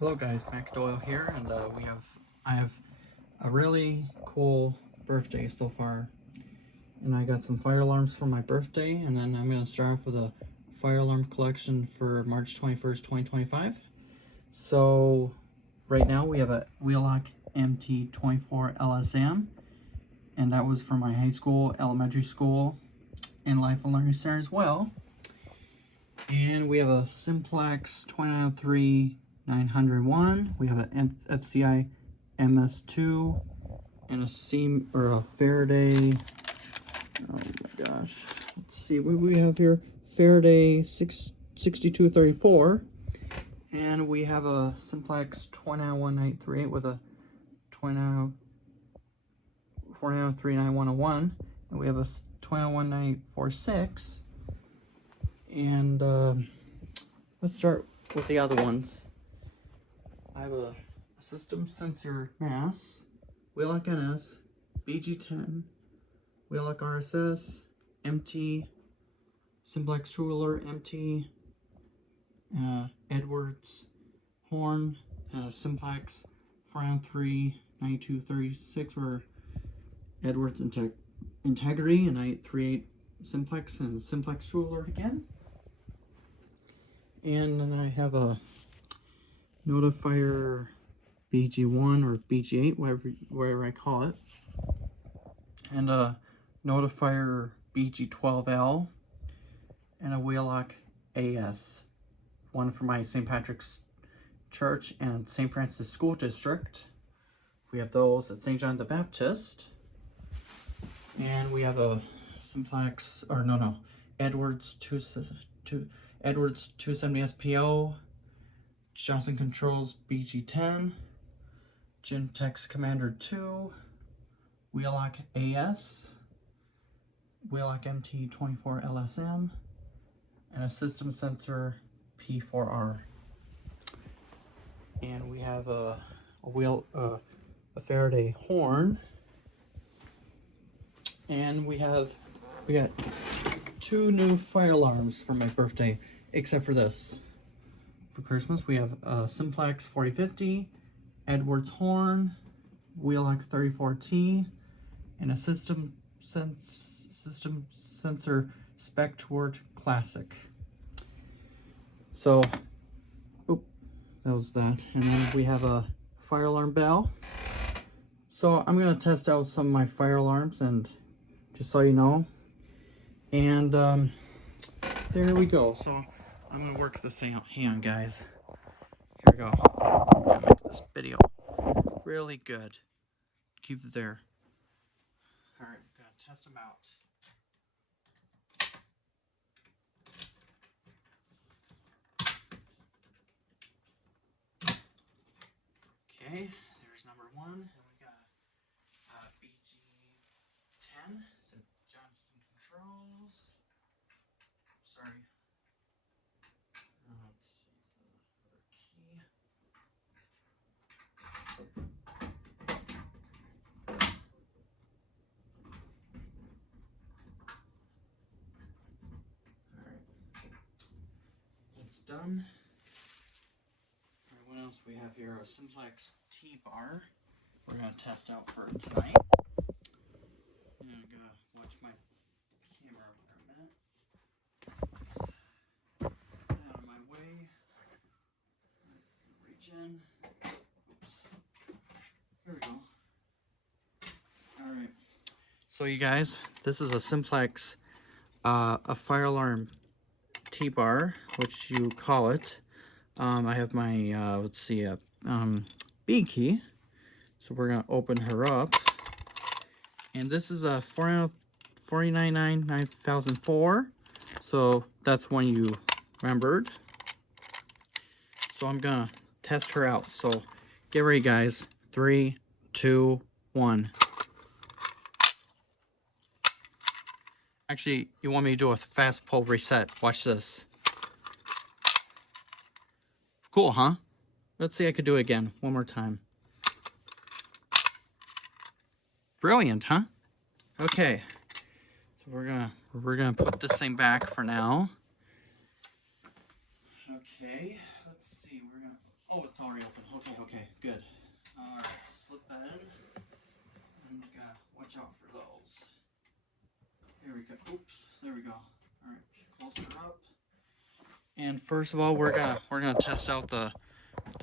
Hello guys, Mac Doyle here, and I have a really cool birthday so far, and I got some fire alarms for my birthday, and then I'm gonna start off with a fire alarm collection for March 21st, 2025. So right now we have a Wheelock MT24 LSM, and that was for my high school, elementary school, and Life and Learning Center as well. And we have a Simplex 293 901. We have an FCI MS2 and a Faraday. Oh my gosh. Let's see what we have here. Faraday 6234. And we have a Simplex 2919838 with a 4939101. And we have a 21946. And let's start with the other ones. I have a system sensor mass, Wheelock NS, BG10, Wheelock RSS, MT, Simplex Ruler, MT, Edwards Horn, Simplex 403 9236, or Edwards Integrity, and 938 Simplex, and Simplex Ruler again. And then I have a Notifier BG1 or BG8, whatever I call it, and a Notifier BG12L, and a Wheelock AS, one for my St. Patrick's Church and St. Francis School District. We have those at St. John the Baptist, and we have a Simplex, or no, Edwards 270 SPO, Johnson Controls BG10, Gentex Commander 2, Wheelock AS, Wheelock MT24 LSM, and a system sensor P4R. And we have a Faraday horn, and we got 2 new fire alarms for my birthday, except for this. For Christmas, we have a Simplex 4050, Edwards horn, Wheelock 34T, and a system sensor Spectort Classic. So, that was that. And then we have a fire alarm bell. So I'm gonna test out some of my fire alarms, and just so you know. And there we go. So I'm gonna work this thing out. Hang on, guys. Here we go. I'm gonna make this video really good. Keep it there. All right, I'm gonna test them out. Okay, there's number 1, and we got BG10, St. Johnson Controls. Sorry. Let's see the other key. Alright. It's done. Alright, what else we have here? A Simplex T-Bar. We're going to test out for tonight. And I'm going to watch my camera for a minute. Oops. Out of my way. Reach in. Oops. There we go. Alright. So you guys, this is a Simplex, a fire alarm T-Bar, which you call it. I have my, let's see, B key. So we're going to open her up. And this is a 499-9004. So that's one you remembered. So I'm going to test her out. So get ready, guys. 3, 2, 1. Actually, you want me to do a fast pull reset. Watch this. Cool, huh? Let's see, I could do it again. One more time. Brilliant, huh? Okay. So we're gonna put this thing back for now. Okay, let's see. We're gonna Oh, it's already open. Okay, okay, good. Alright, slip that in. And you gotta watch out for those. There we go. Oops, there we go. Alright, closer up. And first of all, we're gonna test out the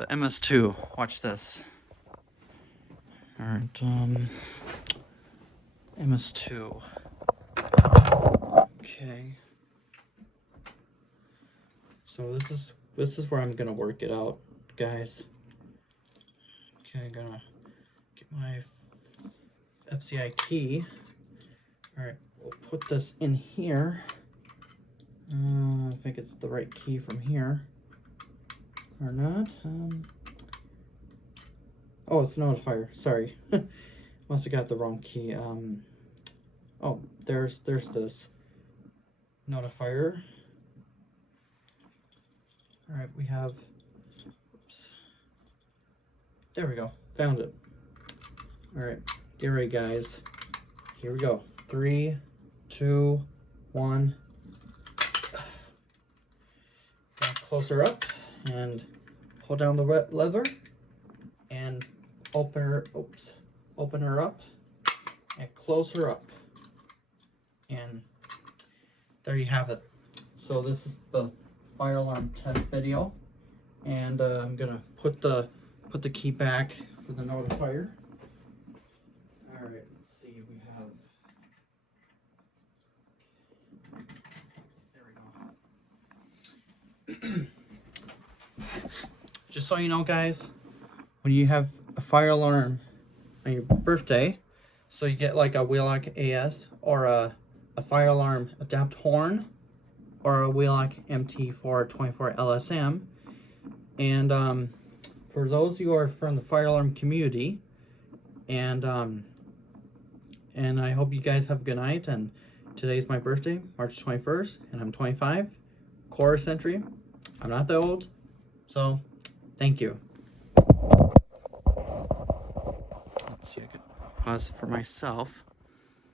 MS2. Watch this. Alright, MS2. Okay. So this is where I'm gonna work it out, guys. Okay, I'm gonna get my FCI key. Alright, we'll put this in here. I think it's the right key from here. Or not. Oh, it's notifier. Sorry. Must have got the wrong key. Oh, there's this notifier. Alright, we have, oops. There we go. Found it. Alright, get ready, guys. Here we go. 3, 2, 1. Closer up and hold down the lever and open her up and close her up, and there you have it. So this is the fire alarm test video, and I'm gonna put the key back for the notifier. All right, let's see. We have, there we go. Just so you know, guys, when you have a fire alarm on your birthday, so you get like a Wheelock AS or a fire alarm adapt horn or a Wheelock MT424 LSM, and for those who are from the fire alarm community, and I hope you guys have a good night. And today's my birthday, March 21st, and I'm 25, quarter century. I'm not that old, so thank you. Let's see, I can pause for myself.